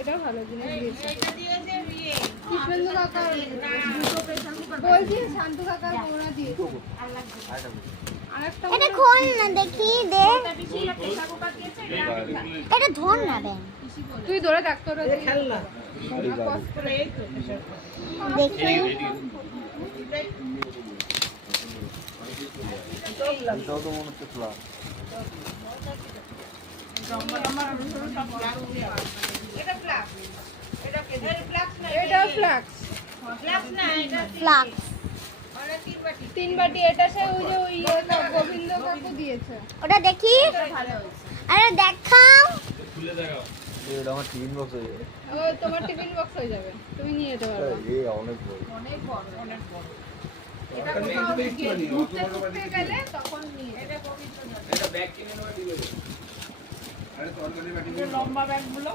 এটাও ভালো জিনিস দিয়েছে। এটা দিয়েছে ইয়ে কৃষ্ণেন্দু কাকা দুটো প্রেসার কুকার বলছি, শান্তু কাকা ওরা দিয়েছে। আরেকটা এটা খোল না দেখি দে। পিসিরা প্রেসার কুকার দিয়েছে এটা ধর না বে। তুই ধরে রাখ, তোরা খেলনা এই তো দেখি এটাও তো মনে হচ্ছে ফ্লাস। এটা ফ্লাক্স এটা ফ্লাক্স না এটা ফ্লাক্স। ফ্লাক্স না এটা ফ্লাক্স। মানে তিন 3 বাটি বাটি। এটা সে ওই যে ওই গোবিন্দ কাকু দিয়েছে। ওটা দেখি। ভালো হয়েছে আরে দেখাও। এটা আমার টিফিন বক্স হয়ে যাবে। ও তোমার টিফিন বক্স হয়ে যাবে, তুমি নিয়ে যেতে পারবে। এই অনেক বড়। অনেক বড় অনেক বড় এটা কোথাও গিয়ে ঘুরতে গেলে তখন নিয়ে এটা পবিত্র এটা ব্যাগ কিনে নেওয়া দিবে। আরে তরকারি বাটি লম্বা ব্যাগগুলো